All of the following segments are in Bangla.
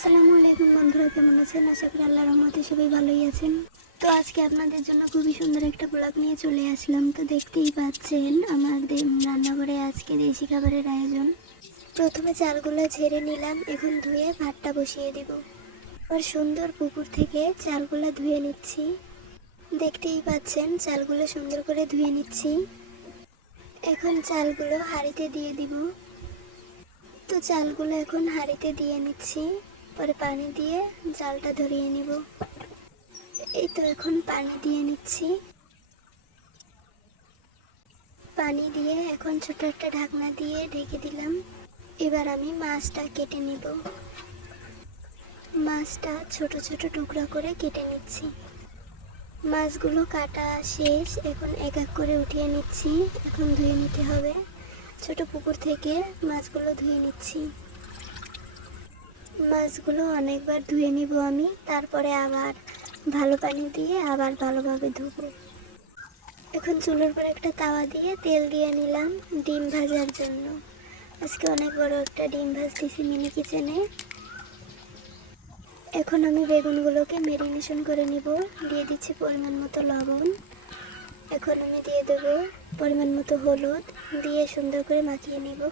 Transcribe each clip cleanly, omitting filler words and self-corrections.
আসসালামু আলাইকুম বন্ধুরা, কেমন আছেন? আশা করি আল্লাহর রহমতে সবাই ভালোই আছেন। তো আজকে আপনাদের জন্য খুবই সুন্দর একটা ব্লগ নিয়ে চলে আসলাম। তো দেখতেই পাচ্ছেন আমাদের রান্নাঘরে আজকে দেশি খাবারের আয়োজন। প্রথমে চালগুলো ঝেড়ে নিলাম, এখন ধুয়ে ভাতটা বসিয়ে দিব। আর সুন্দর পুকুর থেকে চালগুলো ধুয়ে নিচ্ছি। দেখতেই পাচ্ছেন চালগুলো সুন্দর করে ধুয়ে নিচ্ছি। এখন চালগুলো হাঁড়িতে দিয়ে দিব। তো চালগুলো এখন হাঁড়িতে দিয়ে নিচ্ছি, পরে পানি দিয়ে জালটা ধরিয়ে নিব। এই তো এখন পানি দিয়ে নিচ্ছি। পানি দিয়ে এখন ছোট একটা ঢাকনা দিয়ে ঢেকে দিলাম। এবার আমি মাছটা কেটে নিব। মাছটা ছোট ছোট টুকরা করে কেটে নিচ্ছি। মাছগুলো কাটা শেষ, এখন এক এক করে উঠিয়ে নিচ্ছি। এখন ধুয়ে নিতে হবে। ছোট পুকুর থেকে মাছগুলো ধুয়ে নিচ্ছি। মাছগুলো অনেকবার ধুয়ে নিব আমি, তারপরে আবার ভালো পানি দিয়ে আবার ভালোভাবে ধুবো। এখন চুলার পর একটা তাওয়া দিয়ে তেল দিয়ে নিলাম ডিম ভাজার জন্য। আজকে অনেক বড় একটা ডিম ভাজতেছি মিনি কিচেনে। এখন আমি বেগুনগুলোকে ম্যারিনেশন করে নিব। দিয়ে দিচ্ছি পরিমাণ মতো লবণ। এখন আমি দিয়ে দেব পরিমাণ মতো হলুদ, দিয়ে সুন্দর করে মাখিয়ে নিব।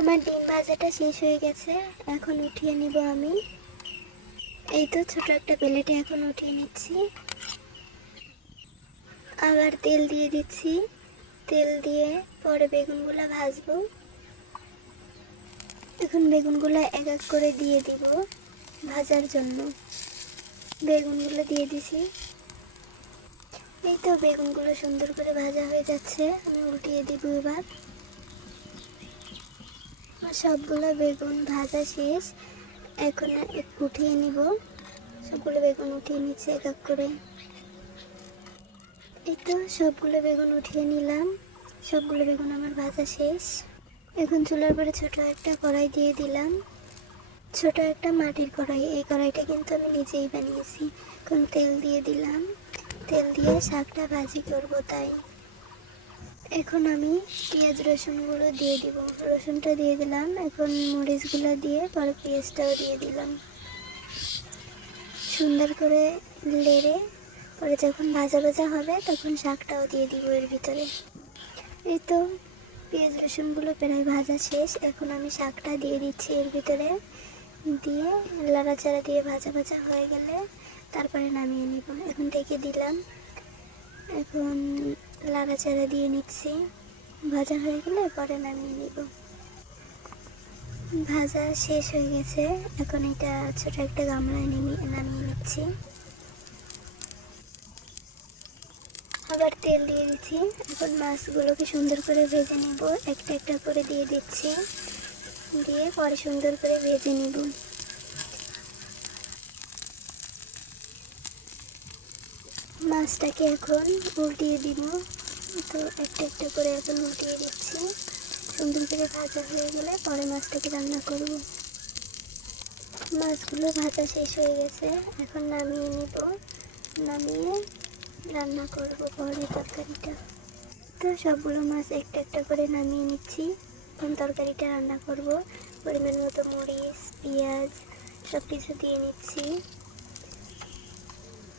আমার ডিম ভাজাটা শেষ হয়ে গেছে, এখন উঠিয়ে নিব আমি। এই তো ছোট একটা প্লেটে এখন উঠিয়ে নিচ্ছি। আবার তেল দিয়ে দিচ্ছি। তেল দিয়ে পরে বেগুনগুলো ভাজবো। এখন বেগুনগুলো এক এক করে দিয়ে দিব ভাজার জন্য। বেগুনগুলো দিয়ে দিছি। এই তো বেগুনগুলো সুন্দর করে ভাজা হয়ে যাচ্ছে, আমি উল্টিয়ে দিব এবার। সবগুলো বেগুন ভাজা শেষ, এখন উঠিয়ে নিব। সবগুলো বেগুন উঠিয়ে নিচ্ছে এক এক করে। এই তো সবগুলো বেগুন উঠিয়ে নিলাম। সবগুলো বেগুন আমার ভাজা শেষ। এখন চুলার পরে ছোট একটা কড়াই দিয়ে দিলাম। ছোট একটা মাটির কড়াই, এই কড়াইটা কিন্তু আমি নিজেই বানিয়েছি। এখন তেল দিয়ে দিলাম। তেল দিয়ে শাকটা ভাজি করবো তাই। এখন আমি পেঁয়াজ রসুনগুলো দিয়ে দিব। রসুনটা দিয়ে দিলাম, এখন মরিচগুলো দিয়ে পরে পেঁয়াজটাও দিয়ে দিলাম। সুন্দর করে নেড়ে পরে যখন ভাজা ভাজা হবে তখন শাকটাও দিয়ে দিব এর ভিতরে। এই তো পেঁয়াজ রসুনগুলো প্রায় ভাজা শেষ, এখন আমি শাকটা দিয়ে দিচ্ছি এর ভিতরে। দিয়ে নাড়াচাড়া দিয়ে ভাজা ভাজা হয়ে গেলে তারপরে নামিয়ে নিব। এখন ঢেকে দিলাম। এখন নাড়াচাড়া দিয়ে নিচ্ছি, ভাজা হয়ে গেলে পরে নামিয়ে নিব। ভাজা শেষ হয়ে গেছে, এখন এটা ছোট একটা গামলায় নামিয়ে নিচ্ছি। আবার তেল দিয়ে দিচ্ছি। এখন মাছগুলোকে সুন্দর করে ভেজে নেব। একটা একটা করে দিয়ে দিচ্ছি, দিয়ে পরে সুন্দর করে ভেজে নেব। মাছটাকে এখন উল্টিয়ে দিব। তো একটা একটা করে এখন উল্টিয়ে দিচ্ছি। সুন্দর করে ভাজা হয়ে গেলে পরে মাছটাকে রান্না করব। মাছগুলো ভাজা শেষ হয়ে গেছে, এখন নামিয়ে নিব। নামিয়ে রান্না করব পরে তরকারিটা। তো সবগুলো মাছ একটা একটা করে নামিয়ে নিচ্ছি। এখন তরকারিটা রান্না করব। পরিমাণ মতো মরিচ, পেঁয়াজ সব কিছু দিয়ে নিচ্ছি।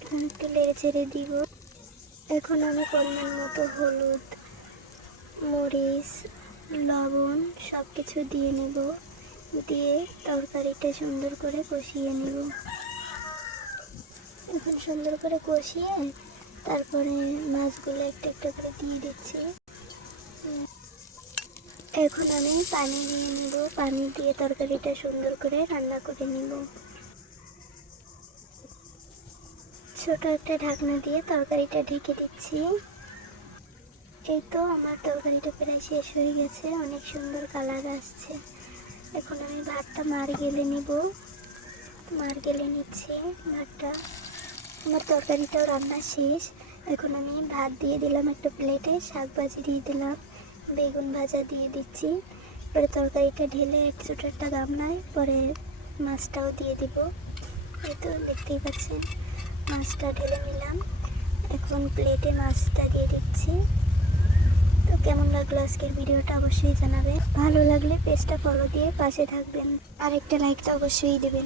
এখন একটু নেড়ে ছেড়ে দিব। এখন আমি পরিমাণ মতো হলুদ, মরিচ, লবণ সব কিছু দিয়ে নেব। দিয়ে তরকারিটা সুন্দর করে কষিয়ে নেব। এখন সুন্দর করে কষিয়ে তারপরে মাছগুলো একটা একটা করে দিয়ে দিচ্ছি। এখন আমি পানি দিয়ে নেব। পানি দিয়ে তরকারিটা সুন্দর করে রান্না করে নেব। ছোট একটা ঢাকনা দিয়ে তরকারিটা ঢেকে দিচ্ছি। এই তো আমার তরকারিটা প্রায় শেষ হয়ে গেছে, অনেক সুন্দর কালার আসছে। এখন আমি ভাতটা মার গেলে নিব। মার গেলে নিচ্ছি ভাতটা। আমার তরকারিটাও রান্না শেষ। এখন আমি ভাত দিয়ে দিলাম একটা প্লেটে, শাক ভাজি দিয়ে দিলাম, বেগুন ভাজা দিয়ে দিচ্ছি। পরে তরকারিটা ঢেলে ছোটো একটা গামলায় পরে মাছটাও দিয়ে দিব। এই তো দেখতেই পাচ্ছেন মাছটা ঢেলে নিলাম। এখন প্লেটে মাছটা দিয়ে দিচ্ছি। তো কেমন লাগলো আজকের ভিডিওটা অবশ্যই জানাবেন। ভালো লাগলে পেজটা ফলো দিয়ে পাশে থাকবেন, আর একটা লাইক তো অবশ্যই দেবেন।